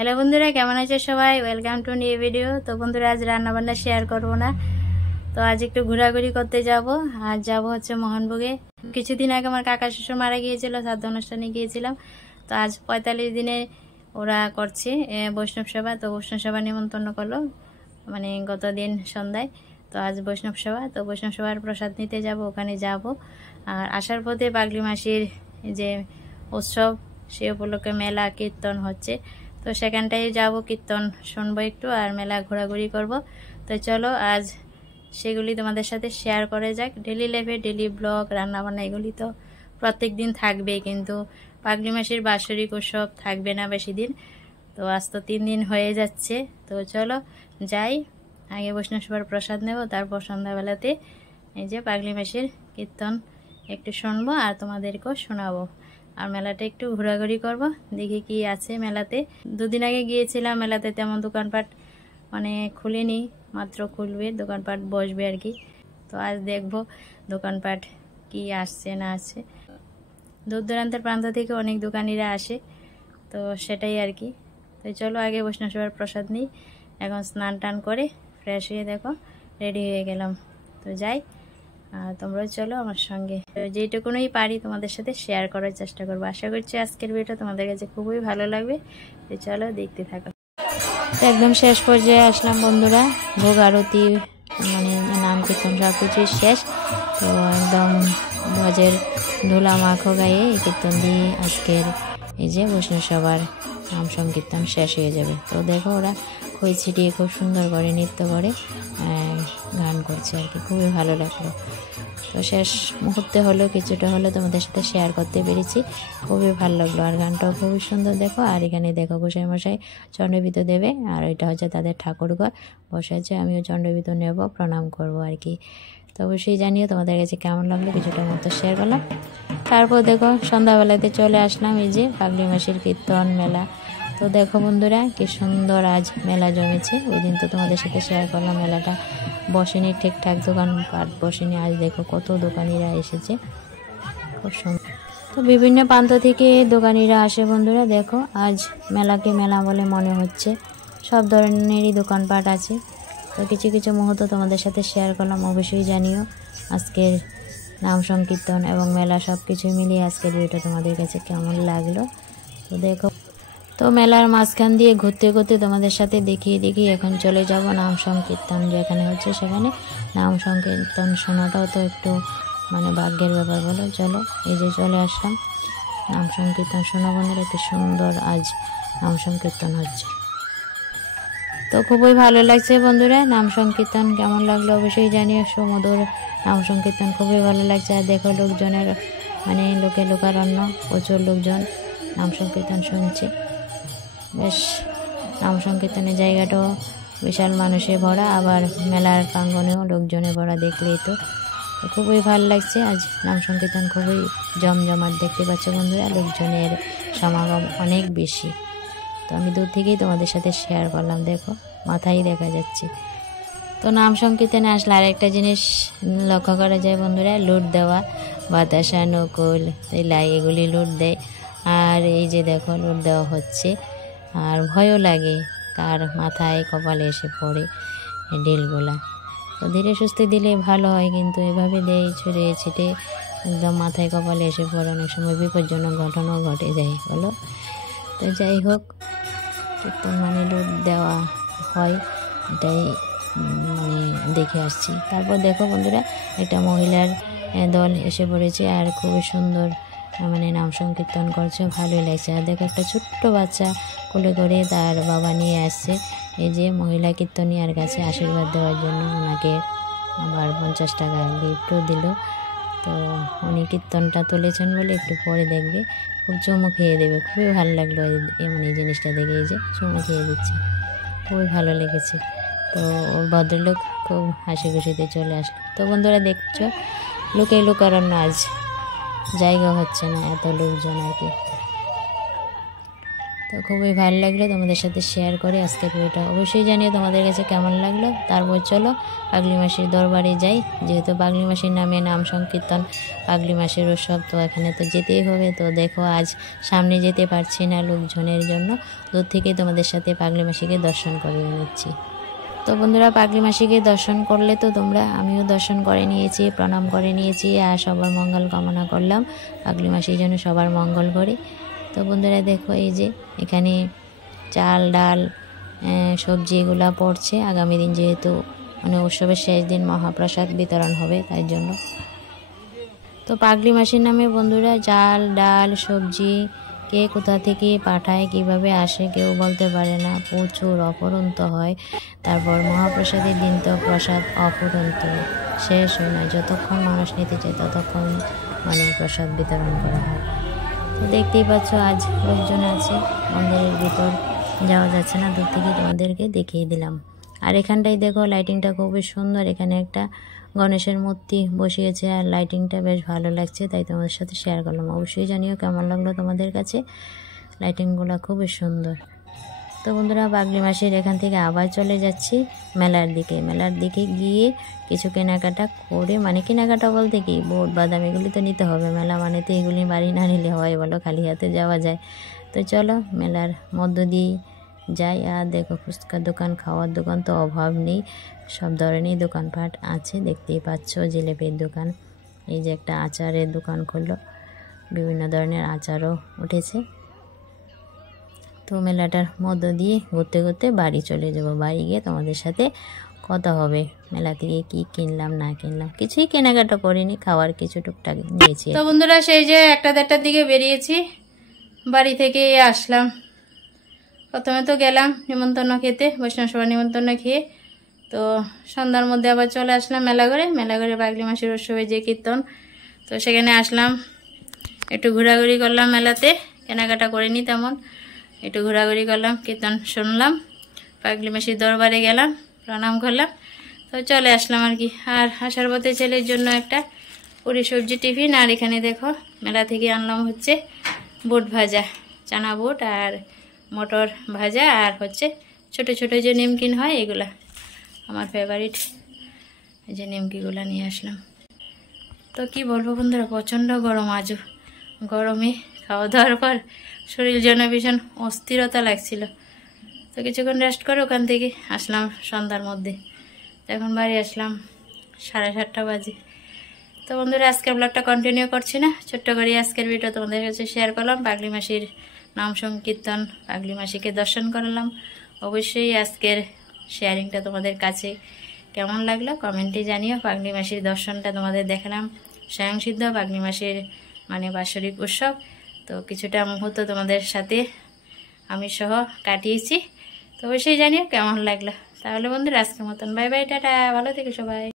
Hello বন্ধুরা, কেমন আছে সবাই? Welcome to new video. তো বন্ধুরা, আজ রান্না বান্না শেয়ার করবো না, তো আজ একটু ঘোরাঘুরি করতে যাব। আজ যাব হচ্ছে মোহনভোগে। কিছুদিন আগে আমার কাকা শ্বশুর মারা গিয়েছিল, শ্রাদ্ধ অনুষ্ঠানে গিয়েছিলাম। তো আজ 45 দিনে ওরা করছে বৈষ্ণব সেবা। তো বৈষ্ণব সেবা নিমন্ত্রণ করলো, মানে গত দিন সন্ধ্যায়। তো আজ বৈষ্ণব সেবা, তো বৈষ্ণব সেবার প্রসাদ নিতে যাব, ওখানে যাব। আর আসার পথে পাগলি মাসির যে উৎসব, সে উপলক্ষে মেলা কীর্তন হচ্ছে, তো সেখানটায় যাব, কীর্তন শুনবো একটু আর মেলা ঘোরাঘুরি করব। তো চলো আজ সেগুলি তোমাদের সাথে শেয়ার করে যাক। ডেলি লাইফে ডেলি ব্লগ, রান্নাবান্না এগুলি তো প্রত্যেক দিন থাকবে, কিন্তু পাগলি মাসির বাৎসরিক উৎসব থাকবে না বেশি দিন। তো আজ তো 3 দিন হয়ে যাচ্ছে। তো চলো যাই, আগে বৈষ্ণব সেবার প্রসাদ নেব, তারপর সন্ধ্যাবেলাতে এই যে পাগলি মাসির কীর্তন একটু শুনবো আর তোমাদেরকেও শোনাবো। আর মেলাটা একটু ঘোরাঘুরি করব, দেখি কি আছে মেলাতে। 2 দিন আগে গিয়েছিলাম মেলাতে, তেমন দোকানপাট মানে খুলেনি, মাত্র খুলবে, দোকানপাট বসবে আর কি। তো আজ দেখব দোকানপাট কি আসছে না আসছে। দূর দূরান্তের প্রান্ত থেকে অনেক দোকানিরা আসে, তো সেটাই আর কি। তো চলো আগে বৈষ্ণব সেবার প্রসাদ নিই। এখন স্নান টান করে ফ্রেশ হয়ে দেখো রেডি হয়ে গেলাম। তো যাই, তোমরাও চলো আমার সঙ্গে। যেটুকুনই পারি তোমাদের সাথে শেয়ার করার চেষ্টা করবো। আশা করছি আজকের ভিডিওটা তোমাদের কাছে খুবই ভালো লাগবে। তো চলো দেখতে থাকো। তো একদম শেষ পর্যায়ে আসলাম বন্ধুরা, ভোগ আরতি মানে নাম কীর্তন সব কিছুই শেষ। তো একদম ভোজের ধুলা মাখো গায়ে এই কীর্তন দিয়ে আজকের এই যে বৈষ্ণব সবার নাম সংকীর্তন শেষ হয়ে যাবে। তো দেখো ওরা খই ছিটিয়ে খুব সুন্দর করে নৃত্য করে গান করছে আর কি, খুবই ভালো লাগলো। তো শেষ মুহূর্তে হলেও কিছুটা হলেও তোমাদের সাথে শেয়ার করতে পেরেছি, খুবই ভালো লাগলো। আর গানটাও খুবই সুন্দর দেখো। আর এখানে দেখো গোসাই মশাই চণ্ডবীত দেবে, আর এটা হচ্ছে তাদের ঠাকুরঘর বসেছে। আমিও চণ্ডবীত নেব, প্রণাম করব আর কি। তো অবশ্যই জানিও তোমাদের কাছে কেমন লাগলো, কিছুটা মতো শেয়ার করলাম। তারপর দেখো সন্ধ্যাবেলাতে চলে আসলাম এই যে পাগলি মাসির কীর্তন মেলা। তো দেখো বন্ধুরা কি সুন্দর আজ মেলা জমেছে। ওই দিন তো তোমাদের সাথে শেয়ার করলাম মেলাটা বসেনি ঠিকঠাক, দোকানপাট বসেনি। আজ দেখো কত দোকানিরা এসেছে, খুব সুন্দর। তো বিভিন্ন প্রান্ত থেকে দোকানিরা আসে বন্ধুরা। দেখো আজ মেলাকে মেলা বলে মনে হচ্ছে, সব ধরনেরই দোকানপাট আছে। তো কিছু কিছু মুহূর্ত তোমাদের সাথে শেয়ার করলাম। অবশ্যই জানিও আজকের নাম সংকীর্তন এবং মেলা সব কিছু মিলিয়ে আজকের ভিডিওটা তোমাদের কাছে কেমন লাগলো। তো দেখো, তো মেলার মাঝখান দিয়ে ঘুরতে ঘুরতে তোমাদের সাথে দেখিয়ে এখন চলে যাব নাম সংকীর্তন যেখানে হচ্ছে, সেখানে নাম সংকীর্তন শোনাটাও তো একটু মানে ভাগ্যের ব্যাপার বলো। চলো এই যে চলে আসলাম নাম সংকীর্তন শোনা বন্ধুরা, কি সুন্দর আজ নাম সংকীর্তন হচ্ছে। তো খুবই ভালো লাগছে বন্ধুরা, নাম সংকীর্তন কেমন লাগলো অবশ্যই জানিও। সুমধুর নাম সংকীর্তন খুবই ভালো লাগছে। আর দেখো লোকজনের মানে লোকে লোকারণ্য, প্রচুর লোকজন নাম সংকীর্তন শুনছে। বেশ নাম সংকীর্তনের জায়গাটাও বিশাল মানুষে ভরা, আবার মেলার প্রাঙ্গণেও লোকজনে ভরা, দেখলেই তো খুবই ভালো লাগছে। আজ নাম সংকীর্তন খুবই জমজমাট দেখতে পাচ্ছ বন্ধুরা, লোকজনের সমাগম অনেক বেশি। তো আমি দূর থেকেই তোমাদের সাথে শেয়ার করলাম, দেখো মাথায় দেখা যাচ্ছে। তো নাম সংকীর্তনে আসলে আরেকটা জিনিস লক্ষ্য করা যায় বন্ধুরা, লুট দেওয়া, বাতাসা, নকুল, তেলাই এগুলি লুট দেয়। আর এই যে দেখো লুট দেওয়া হচ্ছে, আর ভয়ও লাগে কার মাথায় কপালে এসে পড়ে ডিলগুলা। তো ধীরে সুস্থে দিলে ভালো হয়, কিন্তু এভাবে দেয় ছড়িয়ে ছিটে একদম মাথায় কপালে এসে পড়ে, অনেক সময় বিপজ্জনক ঘটনাও ঘটে যায় বলো। তো যাই হোক, কীর্তন মানে লুট দেওয়া হয়, এটাই মানে দেখে আসছি। তারপর দেখো বন্ধুরা একটা মহিলার দল এসে পড়েছে, আর খুবই সুন্দর মানে নাম সংকীর্তন করছে, ভালোই লাগছে। আর দেখো একটা ছোট্ট বাচ্চা কোলে করে তার বাবা নিয়ে আসছে এই যে মহিলা কীর্তনিয়ার কাছে আশীর্বাদ দেওয়ার জন্য। ওনাকে আবার 50 টাকা গিফটও দিল। তো উনি কীর্তনটা তুলেছেন বলে একটু পরে দেখবে, খুব চুমু খেয়ে দেবে। খুবই ভালো লাগলো এমন এই জিনিসটা দেখে, এই যে চুমু খেয়ে দিচ্ছে, খুবই ভালো লেগেছে। তো ভদ্রলোক খুব হাসি খুশিতে চলে আসলো। তো বন্ধুরা দেখছো লোকে লোকারণ্য, আজ জায়গা হচ্ছে না, এত লোকজন আর কি। তো খুবই ভালো লাগলো তোমাদের সাথে শেয়ার করে আজকে ভিডিওটা। অবশ্যই জানিও তোমাদের কাছে কেমন লাগলো। তারপর চলো পাগলি মাসির দরবারে যাই, যেহেতু পাগলি মাসির নামে নাম সংকীর্তন, পাগলি মাসের উৎসব, তো এখানে তো যেতেই হবে। তো দেখো আজ সামনে যেতে পারছি না লোকজনের জন্য, দূর থেকে তোমাদের সাথে পাগলি মাসিকে দর্শন করে নিচ্ছি। তো বন্ধুরা পাগলি মাসিকে দর্শন করলে তো তোমরা, আমিও দর্শন করে নিয়েছি, প্রণাম করে নিয়েছি, আর সবার মঙ্গল কামনা করলাম। পাগলি মাসির জন্য সবার মঙ্গল করে। তো বন্ধুরা দেখো এই যে এখানে চাল ডাল সবজি এগুলা পড়ছে। আগামী দিন যেহেতু মানে উৎসবের শেষ দিন মহাপ্রসাদ বিতরণ হবে, তাই জন্য। তো পাগলি মাসির নামে বন্ধুরা চাল ডাল সবজি কে কোথা থেকে পাঠায়, কিভাবে আসে কেউ বলতে পারে না, প্রচুর অফুরন্ত হয়। তারপর মহাপ্রসাদের দিন তো প্রসাদ অফুরন্ত, শেষ হয় না, যতক্ষণ মানুষ নিতে চায় ততক্ষণ মানে প্রসাদ বিতরণ করা হয়। তো দেখতেই পাচ্ছ আজ লোকজন আছে, মন্দিরের ভিতর যাওয়া যাচ্ছে না, দূর থেকে তোমাদেরকে দেখিয়ে দিলাম। আর এখানটাই দেখো লাইটিংটা খুবই সুন্দর, এখানে একটা গণেশের মূর্তি বসিয়েছে, আর লাইটিংটা বেশ ভালো লাগছে, তাই তোমাদের সাথে শেয়ার করলাম। অবশ্যই জানিও কেমন লাগলো তোমাদের কাছে, লাইটিংগুলো খুবই সুন্দর। তো বন্ধুরা পাগলি মাসির এখান থেকে আবার চলে যাচ্ছি মেলার দিকে। মেলার দিকে গিয়ে কিছু কেনাকাটা করে, মানে কেনাকাটা বলতে কি বুট বাদাম এগুলি তো নিতে হবে, মেলা মানে তো এগুলি বাড়ি না নিলে হয় বলো, খালি হাতে যাওয়া যায়। তো চলো মেলার মধ্য দিয়ে যাই। আর দেখো ফুচকার দোকান, খাওয়ার দোকান তো অভাব নেই, সব ধরনের দোকানপাট আছে, দেখতেই পাচ্ছ। জিলেপির দোকান, এই যে একটা আচারের দোকান খুললো, বিভিন্ন ধরনের আচারও উঠেছে। তো মেলাটার মধ্য দিয়ে ঘুরতে ঘুরতে বাড়ি চলে যাব। বাড়ি গিয়ে তোমাদের সাথে কথা হবে মেলা থেকে কি কিনলাম না কিনলাম। কিছুই কেনাকাটা করিনি, খাওয়ার কিছু টুকটাক নিয়েছি। তো বন্ধুরা সেই যে 1-1:30 দিকে বেরিয়েছি, বাড়ি থেকে আসলাম। প্রথমে তো গেলাম নিমন্ত্রণ খেতে, বৈষ্ণব সভা নিমন্ত্রণ খেয়ে। তো সন্ধ্যার মধ্যে আবার চলে আসলাম মেলাঘরে। মেলাঘরে পাগলি মাসির উৎসবে যে কীর্তন, তো সেখানে আসলাম, একটু ঘোরাঘুরি করলাম মেলাতে, কেনাকাটা করিনি তেমন, একটু ঘোরাঘুরি করলাম, কীর্তন শুনলাম, পাগলি মাসির দরবারে গেলাম, প্রণাম করলাম, তো চলে আসলাম আর কি। আর আসার পথে ছেলের জন্য একটা পুরি সবজি টিফিন, আর এখানে দেখো মেলা থেকে আনলাম হচ্ছে বুট ভাজা, চানা বুট আর মটর ভাজা, আর হচ্ছে ছোট ছোট যে নিমকিন হয় এগুলা আমার ফেভারিট, এই যে নিমকিগুলা নিয়ে আসলাম। তো কি বলবো বন্ধুরা, প্রচণ্ড গরম আজও, গরমে খাওয়া দাওয়ার পর শরীর যেন ভীষণ অস্থিরতা লাগছিল। তো কিছুক্ষণ রেস্ট করে ওখান থেকে আসলাম সন্ধ্যার মধ্যে। তো এখন বাড়ি আসলাম 7:30 বাজে। তো বন্ধুরা আজকের ব্লগটা কন্টিনিউ করছি না, ছোট্ট করে আজকের ভিডিও তোমাদের কাছে শেয়ার করলাম। পাগলি মাসির নাম সংকীর্তন, পাগলি মাসিকে দর্শন করলাম। অবশ্যই আজকের শেয়ারিংটা তোমাদের কাছে কেমন লাগলো কমেন্টে জানিও। পাগলি মাসির দর্শনটা তোমাদের দেখালাম, স্বয়ংসিদ্ধ পাগলি মাসির মানে বাৎসরিক উৎসব। তো কিছুটা মুহূর্ত তোমাদের সাথে আমি সহ কাটিয়েছি, তো অবশ্যই জানিও কেমন লাগলো। তাহলে বন্ধুরা আজকের মতন বাই বাই, টাটা, ভালো থেকো সবাই।